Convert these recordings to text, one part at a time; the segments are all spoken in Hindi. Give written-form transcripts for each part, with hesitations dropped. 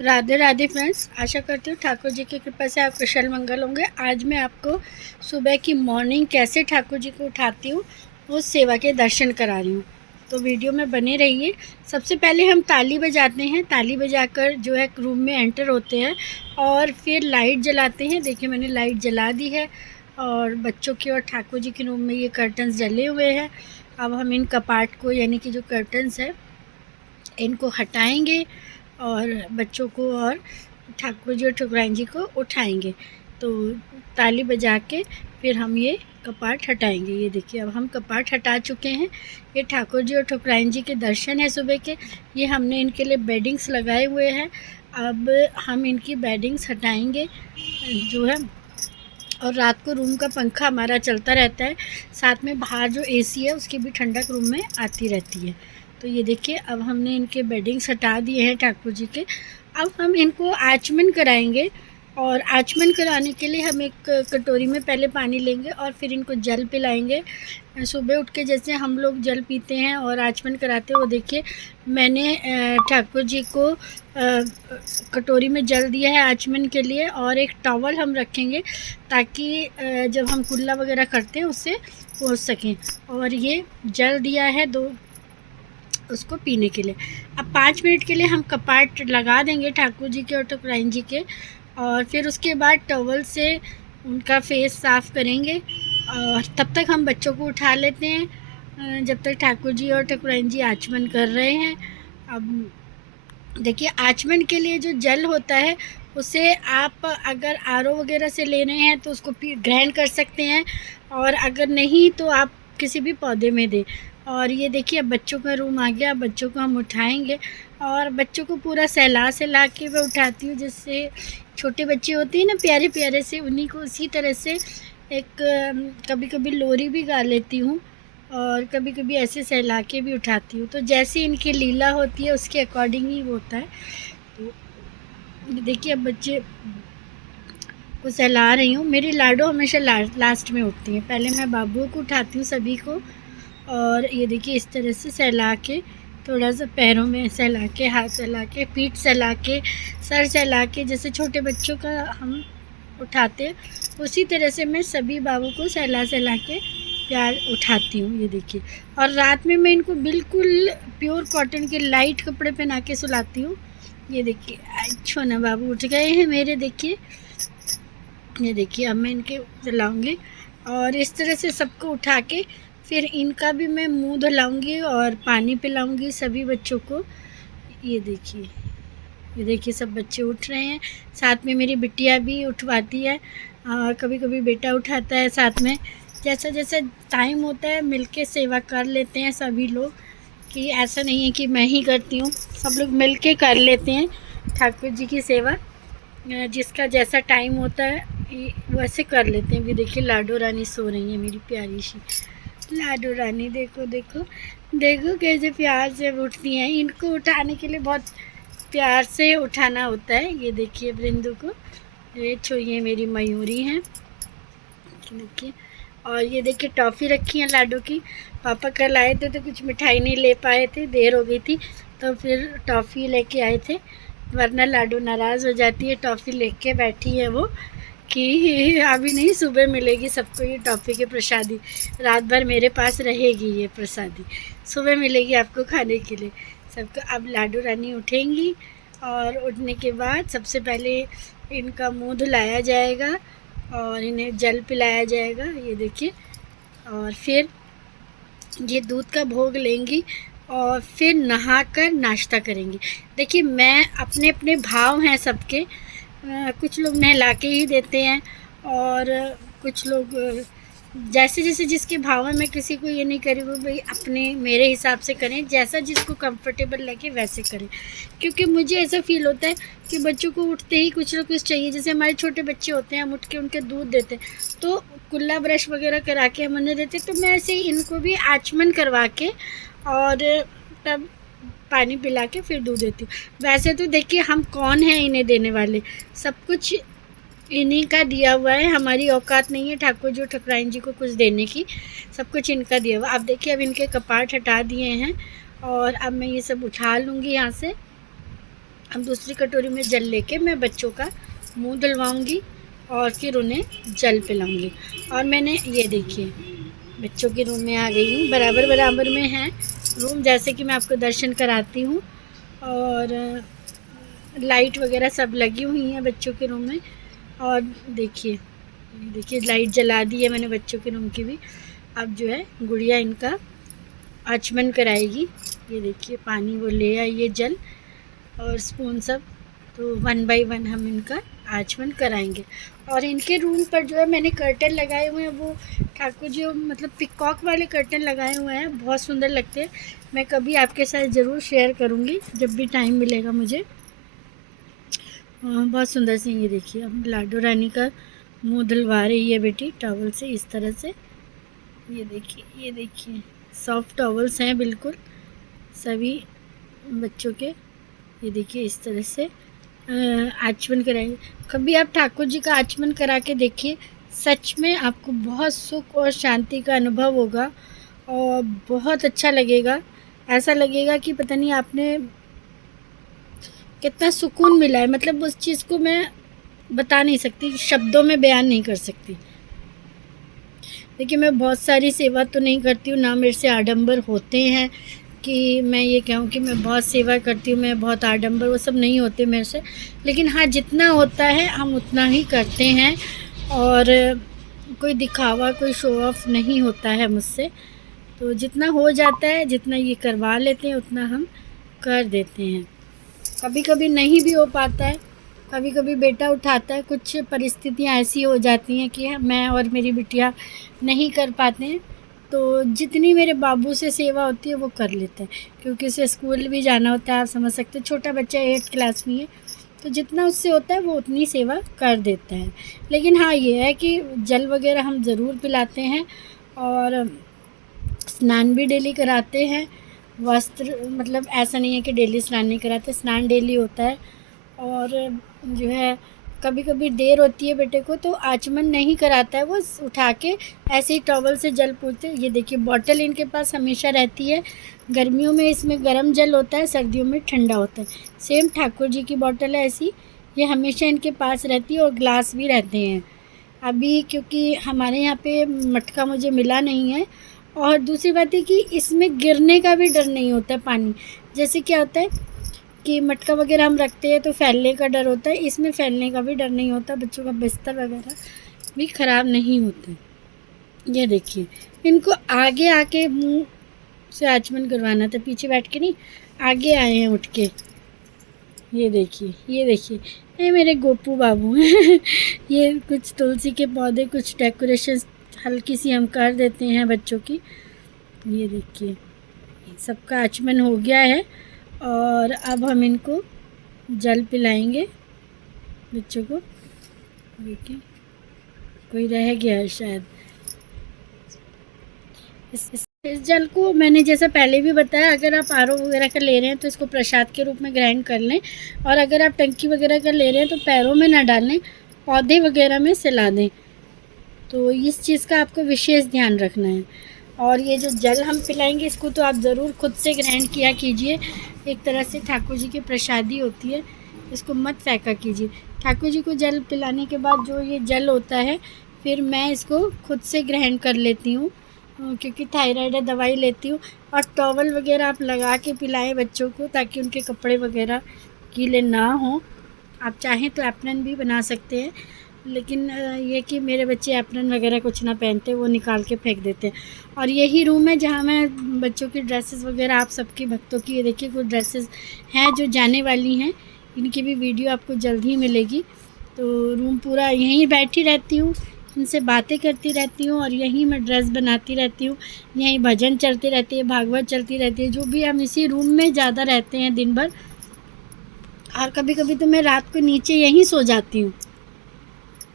राधे राधे फ्रेंड्स, आशा करती हूँ ठाकुर जी की कृपा से आप कुशल मंगल होंगे। आज मैं आपको सुबह की मॉर्निंग कैसे ठाकुर जी को उठाती हूँ उस सेवा के दर्शन करा रही हूँ, तो वीडियो में बने रहिए। सबसे पहले हम ताली बजाते हैं, ताली बजाकर जो है रूम में एंटर होते हैं और फिर लाइट जलाते हैं। देखिए मैंने लाइट जला दी है और बच्चों के और ठाकुर जी के रूम में ये कर्टन्स जले हुए हैं। अब हम इन कपाट को यानी कि जो कर्टन्स है इनको हटाएंगे और बच्चों को और ठाकुर जी और ठकुराइन जी को उठाएंगे। तो ताली बजा के फिर हम ये कपाट हटाएंगे। ये देखिए अब हम कपाट हटा चुके हैं। ये ठाकुर जी और ठकुराइन जी के दर्शन है सुबह के। ये हमने इनके लिए बेडिंग्स लगाए हुए हैं। अब हम इनकी बेडिंग्स हटाएंगे जो है, और रात को रूम का पंखा हमारा चलता रहता है, साथ में बाहर जो एसी है उसकी भी ठंडक रूम में आती रहती है। तो ये देखिए अब हमने इनके बेडिंग्स हटा दिए हैं ठाकुर जी के। अब हम इनको आचमन कराएंगे और आचमन कराने के लिए हम एक कटोरी में पहले पानी लेंगे और फिर इनको जल पिलाएंगे। सुबह उठ के जैसे हम लोग जल पीते हैं और आचमन कराते हैं, वो देखिए मैंने ठाकुर जी को कटोरी में जल दिया है आचमन के लिए, और एक टॉवल हम रखेंगे ताकि जब हम कुल्ला वगैरह करते हैं उससे पोंछ सकें। और ये जल दिया है दो उसको पीने के लिए। अब 5 मिनट के लिए हम कपाट लगा देंगे ठाकुर जी के और ठकुराइन जी के, और फिर उसके बाद टॉवल से उनका फेस साफ़ करेंगे। और तब तक हम बच्चों को उठा लेते हैं जब तक ठाकुर जी और ठकुराइन जी आचमन कर रहे हैं। अब देखिए आचमन के लिए जो जल होता है उसे आप अगर आरओ वगैरह से ले रहे हैं तो उसको ग्रहण कर सकते हैं, और अगर नहीं तो आप किसी भी पौधे में दें। और ये देखिए अब बच्चों का रूम आ गया, बच्चों को हम उठाएंगे और बच्चों को पूरा सहला सहला के मैं उठाती हूँ। जैसे छोटे बच्चे होते हैं ना प्यारे प्यारे से, उन्हीं को उसी तरह से एक कभी कभी लोरी भी गा लेती हूँ और कभी कभी ऐसे सहला के भी उठाती हूँ। तो जैसे इनकी लीला होती है उसके अकॉर्डिंग ही होता है। तो देखिए अब बच्चे को सहला रही हूँ। मेरी लाडो हमेशा लास्ट में उठती हैं, पहले मैं बाबुओं को उठाती हूँ सभी को। और ये देखिए इस तरह से सहला के, थोड़ा सा पैरों में सहला के, हाथ सहला के, पीठ सहला के, सर सहला के, जैसे छोटे बच्चों का हम उठाते हैं उसी तरह से मैं सभी बाबू को सहला सहला के प्यार उठाती हूँ। ये देखिए, और रात में मैं इनको बिल्कुल प्योर कॉटन के लाइट कपड़े पहना के सुलाती हूँ। ये देखिए अच्छा ना बाबू उठ गए हैं मेरे, देखिए ये देखिए अब मैं इनके धुलाऊँगी और इस तरह से सबको उठा के फिर इनका भी मैं मुंह धुलाऊँगी और पानी पिलाऊँगी सभी बच्चों को। ये देखिए सब बच्चे उठ रहे हैं, साथ में मेरी बिटिया भी उठवाती है और कभी कभी बेटा उठाता है साथ में। जैसा जैसा टाइम होता है मिलके सेवा कर लेते हैं सभी लोग, कि ऐसा नहीं है कि मैं ही करती हूँ, सब लोग मिलके कर लेते हैं ठाकुर जी की सेवा। जिसका जैसा टाइम होता है वैसे कर लेते हैं। भी देखिए लाडो रानी सो रही है मेरी प्यारी सी लाडो रानी, देखो देखो देखो कैसे प्यार से उठती हैं। इनको उठाने के लिए बहुत प्यार से उठाना होता है। ये देखिए बृंदु को, ये छुइए मेरी मयूरी हैं देखिए। और ये देखिए टॉफ़ी रखी है लाडो की। पापा कल आए थे तो कुछ मिठाई नहीं ले पाए थे, देर हो गई थी, तो फिर टॉफ़ी लेके आए थे, वरना लाडो नाराज़ हो जाती है। टॉफ़ी लेके बैठी है वो कि अभी नहीं, सुबह मिलेगी सबको ये टॉफ़ी की प्रसादी, रात भर मेरे पास रहेगी ये प्रसादी, सुबह मिलेगी आपको खाने के लिए सबको। अब लाडो रानी उठेंगी और उठने के बाद सबसे पहले इनका मुंह धुलाया जाएगा और इन्हें जल पिलाया जाएगा। ये देखिए, और फिर ये दूध का भोग लेंगी और फिर नहाकर नाश्ता करेंगी। देखिए मैं अपने अपने भाव हैं सबके, कुछ लोग नहला के ही देते हैं और कुछ लोग जैसे जैसे जिसके भाव में, मैं किसी को ये नहीं करी वो भाई अपने मेरे हिसाब से करें, जैसा जिसको कंफर्टेबल लगे वैसे करें। क्योंकि मुझे ऐसा फील होता है कि बच्चों को उठते ही कुछ ना कुछ चाहिए। जैसे हमारे छोटे बच्चे होते हैं, हम उठ के उनके दूध देते हैं तो कुल्ला ब्रश वगैरह करा के हम उन्हें देते, तो मैं ऐसे ही इनको भी आचमन करवा के और तब पानी पिला के फिर दूध देती हूँ। वैसे तो देखिए हम कौन हैं इन्हें देने वाले, सब कुछ इन्हीं का दिया हुआ है, हमारी औकात नहीं है ठाकुर जी ठकुराइन जी को कुछ देने की, सब कुछ इनका दिया हुआ। अब देखिए अब इनके कपाट हटा दिए हैं और अब मैं ये सब उठा लूँगी यहाँ से अब दूसरी कटोरी में जल लेके मैं बच्चों का मुंह धुलवाऊँगी और फिर उन्हें जल पिलाऊँगी। और मैंने ये देखिए बच्चों के रूम में आ गई हूँ, बराबर बराबर में है रूम, जैसे कि मैं आपको दर्शन कराती हूँ। और लाइट वगैरह सब लगी हुई हैं बच्चों के रूम में। और देखिए देखिए लाइट जला दी है मैंने बच्चों के रूम की भी। अब जो है गुड़िया इनका आचमन कराएगी। ये देखिए पानी वो ले आई है, जल और स्पून सब, तो 1 बाय 1 हम इनका आचमन कराएंगे। और इनके रूम पर जो है मैंने कर्टन लगाए हुए हैं, वो ठाकुर जी मतलब पिकॉक वाले कर्टन लगाए हुए हैं, बहुत सुंदर लगते हैं। मैं कभी आपके साथ ज़रूर शेयर करूँगी जब भी टाइम मिलेगा मुझे। बहुत सुंदर से ये देखिए अब लाडो रानी का मुंह धुलवा रही है बेटी टॉवल से, इस तरह से। ये देखिए सॉफ्ट टॉवल्स हैं बिल्कुल सभी बच्चों के। ये देखिए इस तरह से आचमन कराएंगे। कभी आप ठाकुर जी का आचमन करा के देखिए, सच में आपको बहुत सुख और शांति का अनुभव होगा और बहुत अच्छा लगेगा। ऐसा लगेगा कि पता नहीं आपने कितना सुकून मिला है, मतलब उस चीज़ को मैं बता नहीं सकती, शब्दों में बयान नहीं कर सकती। देखिए मैं बहुत सारी सेवा तो नहीं करती हूँ, ना मेरे से आडंबर होते हैं कि मैं ये कहूँ कि मैं बहुत सेवा करती हूँ, मैं बहुत आडंबर, वो सब नहीं होते मेरे से। लेकिन हाँ जितना होता है हम उतना ही करते हैं, और कोई दिखावा कोई शो ऑफ नहीं होता है मुझसे। तो जितना हो जाता है, जितना ये करवा लेते हैं उतना हम कर देते हैं। कभी कभी नहीं भी हो पाता है, कभी कभी बेटा उठाता है, कुछ परिस्थितियाँ ऐसी हो जाती हैं कि मैं और मेरी बिटिया नहीं कर पाते हैं। तो जितनी मेरे बाबू से सेवा होती है वो कर लेते हैं, क्योंकि उसे स्कूल भी जाना होता है, आप समझ सकते हैं छोटा बच्चा 8th क्लास में है, तो जितना उससे होता है वो उतनी सेवा कर देता है। लेकिन हाँ ये है कि जल वगैरह हम ज़रूर पिलाते हैं, और स्नान भी डेली कराते हैं। वस्त्र मतलब ऐसा नहीं है कि डेली स्नान नहीं कराते, स्नान डेली होता है। और जो है कभी कभी देर होती है बेटे को तो आचमन नहीं कराता है, वो उठा के ऐसे ही टॉवल से जल पूछते। ये देखिए बॉटल इनके पास हमेशा रहती है, गर्मियों में इसमें गर्म जल होता है, सर्दियों में ठंडा होता है। सेम ठाकुर जी की बॉटल है ऐसी, ये हमेशा इनके पास रहती है, और ग्लास भी रहते हैं। अभी क्योंकि हमारे यहाँ पे मटका मुझे मिला नहीं है, और दूसरी बात है कि इसमें गिरने का भी डर नहीं होता है पानी। जैसे क्या होता है कि मटका वगैरह हम रखते हैं तो फैलने का डर होता है, इसमें फैलने का भी डर नहीं होता, बच्चों का बिस्तर वगैरह भी ख़राब नहीं होता। ये देखिए इनको आगे आके मुंह से आचमन करवाना था, पीछे बैठ के नहीं, आगे आए हैं उठ के। ये देखिए ये मेरे गोपू बाबू हैं ये कुछ तुलसी के पौधे, कुछ डेकोरेशन हल्की सी हम कर देते हैं बच्चों की। ये देखिए सबका आचमन हो गया है, और अब हम इनको जल पिलाएंगे बच्चों को। देखिए कोई रह गया है शायद। इस जल को मैंने जैसा पहले भी बताया, अगर आप आरओ वगैरह का ले रहे हैं तो इसको प्रसाद के रूप में ग्राइंड कर लें, और अगर आप टंकी वगैरह का ले रहे हैं तो पैरों में ना डालें, पौधे वगैरह में सिला दें। तो इस चीज़ का आपको विशेष ध्यान रखना है। और ये जो जल हम पिलाएंगे इसको तो आप ज़रूर खुद से ग्राइंड किया कीजिए, एक तरह से ठाकुर जी की प्रसादी होती है, इसको मत फेंका कीजिए। ठाकुर जी को जल पिलाने के बाद जो ये जल होता है फिर मैं इसको खुद से ग्रहण कर लेती हूँ, क्योंकि थायराइड है, दवाई लेती हूँ। और टॉवल वगैरह आप लगा के पिलाएं बच्चों को, ताकि उनके कपड़े वगैरह गीले ना हों। आप चाहें तो एप्रन भी बना सकते हैं, लेकिन ये कि मेरे बच्चे एप्रन वगैरह कुछ ना पहनते, वो निकाल के फेंक देते हैं। और यही रूम है जहाँ मैं बच्चों की ड्रेसेस वगैरह, आप सबकी भक्तों की, ये देखिए कुछ ड्रेसेस हैं जो जाने वाली हैं, इनकी भी वीडियो आपको जल्द ही मिलेगी। तो रूम पूरा यहीं बैठी रहती हूँ, इनसे बातें करती रहती हूँ, और यहीं मैं ड्रेस बनाती रहती हूँ, यहीं भजन चलती रहती है, भागवत चलती रहती है, जो भी हम इसी रूम में ज़्यादा रहते हैं दिन भर। और कभी कभी तो मैं रात को नीचे यहीं सो जाती हूँ,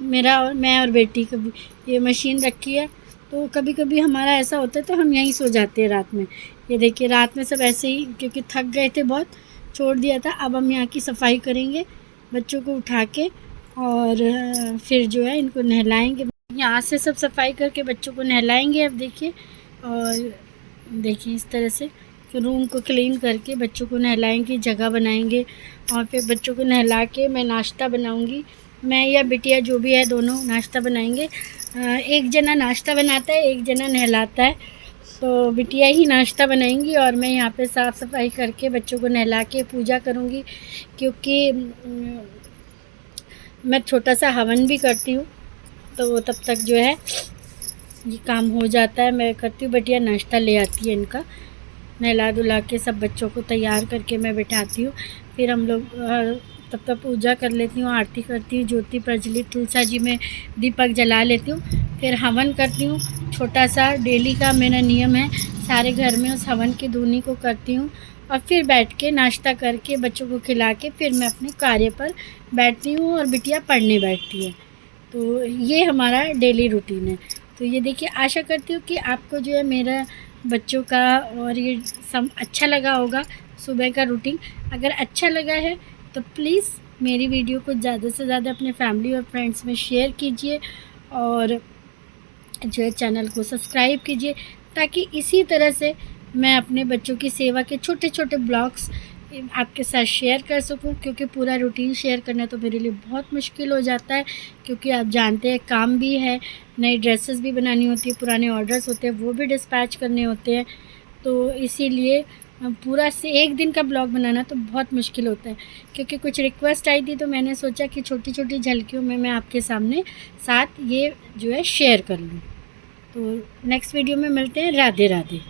मैं और बेटी। कभी ये मशीन रखी है तो कभी कभी हमारा ऐसा होता है तो हम यहीं सो जाते हैं रात में। ये देखिए रात में सब ऐसे ही, क्योंकि थक गए थे बहुत, छोड़ दिया था। अब हम यहाँ की सफाई करेंगे बच्चों को उठा के, और फिर जो है इनको नहलाएंगे। यहाँ से सब सफाई करके बच्चों को नहलाएंगे अब देखिए। और देखिए इस तरह से रूम को क्लीन करके बच्चों को नहलाएंगे, जगह बनाएंगे और फिर बच्चों को नहला के मैं नाश्ता बनाऊंगी। मैं या बिटिया जो भी है दोनों नाश्ता बनाएंगे। एक जना नाश्ता बनाता है, एक जना नहलाता है। तो बिटिया ही नाश्ता बनाएंगी और मैं यहाँ पे साफ़ सफाई करके बच्चों को नहला के पूजा करूँगी, क्योंकि मैं छोटा सा हवन भी करती हूँ। तो तब तक जो है ये काम हो जाता है, मैं करती हूँ। बिटिया नाश्ता ले आती है इनका, नहला धुला के सब बच्चों को तैयार करके मैं बिठाती हूँ। फिर हम लोग तब तक पूजा कर लेती हूँ, आरती करती हूँ, ज्योति प्रज्वलित तुलसा जी में दीपक जला लेती हूँ। फिर हवन करती हूँ, छोटा सा डेली का मेरा नियम है, सारे घर में उस हवन की धुनी को करती हूँ और फिर बैठ के नाश्ता करके बच्चों को खिला के फिर मैं अपने कार्य पर बैठती हूँ और बिटिया पढ़ने बैठती है। तो ये हमारा डेली रूटीन है। तो ये देखिए, आशा करती हूँ कि आपको जो है मेरा बच्चों का और ये सब अच्छा लगा होगा, सुबह का रूटीन। अगर अच्छा लगा है तो प्लीज़ मेरी वीडियो को ज़्यादा से ज़्यादा अपने फैमिली और फ्रेंड्स में शेयर कीजिए और जो है चैनल को सब्सक्राइब कीजिए, ताकि इसी तरह से मैं अपने बच्चों की सेवा के छोटे छोटे ब्लॉग्स आपके साथ शेयर कर सकूं। क्योंकि पूरा रूटीन शेयर करना तो मेरे लिए बहुत मुश्किल हो जाता है, क्योंकि आप जानते हैं काम भी है, नई ड्रेसेस भी बनानी होती है, पुराने ऑर्डर्स होते हैं वो भी डिस्पैच करने होते हैं। तो इसीलिए पूरा से एक दिन का ब्लॉग बनाना तो बहुत मुश्किल होता है। क्योंकि कुछ रिक्वेस्ट आई थी तो मैंने सोचा कि छोटी छोटी झलकियों में मैं आपके सामने साथ ये जो है शेयर कर लूँ। तो नेक्स्ट वीडियो में मिलते हैं। राधे राधे।